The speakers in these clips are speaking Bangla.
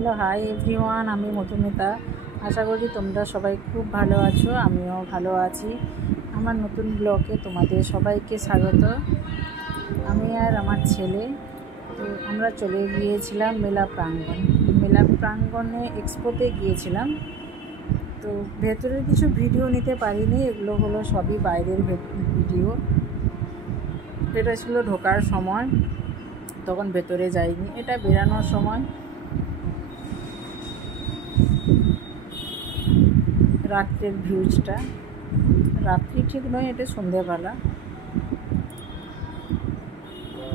হ্যালো হাই এভরিওয়ান, আমি মধুমিতা। আশা করি তোমরা সবাই খুব ভালো আছো, আমিও ভালো আছি। আমার নতুন ব্লগে তোমাদের সবাইকে স্বাগত। আমি আর আমার ছেলে তো আমরা চলে গিয়েছিলাম মেলা প্রাঙ্গণে এক্সপোতে গিয়েছিলাম। তো ভেতরের কিছু ভিডিও নিতে পারিনি, এগুলো হলো সবই বাইরের ভিডিও। এটা ছিল ঢোকার সময়, তখন ভেতরে যাইনি। এটা বেরানোর সময়, রাত্রের ভিউজটা। রাত্রি ঠিক নয়, এটা সন্ধ্যেবেলা।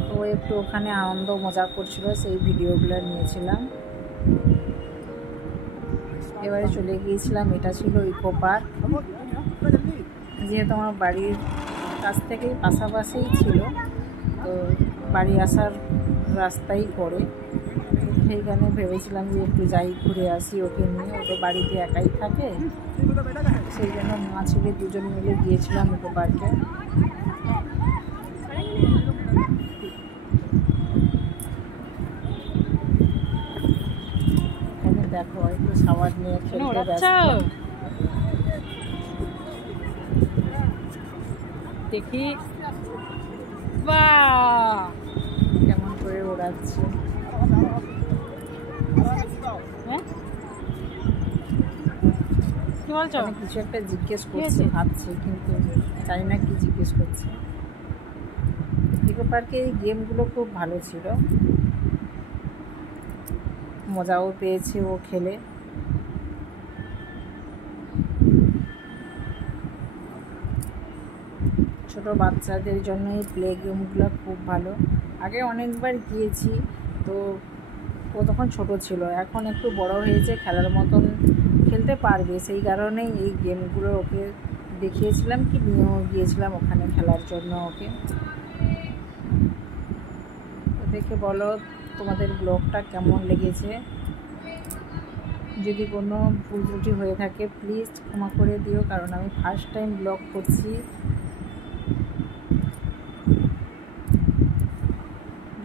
তো একটু ওখানে আনন্দ মজা করছিল, সেই ভিডিওগুলো নিয়েছিলাম। এবারে চলে গিয়েছিলাম, এটা ছিল ইকো পার্ক। যেহেতু আমার বাড়ির কাছ থেকেই পাশাপাশিই ছিল, তো বাড়ি আসার রাস্তাই পড়ে। সেইখানে ভেবেছিলাম যে একটু যাই, ঘুরে আসি ওকে নিয়ে। ও তো বাড়িতে একাই থাকে, সেই জন্য মা ছেলে দুজন মিলে গিয়েছিলাম ইকো পার্কে। এখানে দেখো একটু সাওয়ার নিয়ে খেলতে ব্যস্ত। দেখি বাহ কেমন করে ওড়াচ্ছে। কি বলছো? কিছু একটা জিজ্ঞেস করছে, ভাবছি, কিন্তু জানি না কি জিজ্ঞেস করছে। ইকো পার্কে এই গেমগুলো খুব ভালো ছিল, মজাও পেয়েছে ও খেলে। ছোট বাচ্চাদের জন্য এই প্লে গেমগুলো খুব ভালো। আগে অনেকবার গিয়েছি, তো ও তখন ছোট ছিল, এখন একটু বড় হয়েছে, খেলার মতন খেলতে পারবে। সেই কারণেই এই গেমগুলো ওকে দেখিয়েছিলাম, কি নিয়েও গিয়েছিলাম ওখানে খেলার জন্য ওকে। তো দেখে বলো তোমাদের ব্লগটা কেমন লেগেছে। যদি কোনো ভুল ত্রুটি হয়ে থাকে প্লিজ ক্ষমা করে দিও, কারণ আমি ফার্স্ট টাইম ব্লগ করছি।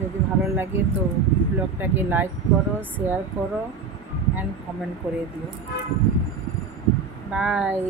যদি ভালো লাগে তো ব্লগটাকে লাইক করো, শেয়ার করো অ্যান্ড কমেন্ট করে দিও। বাই।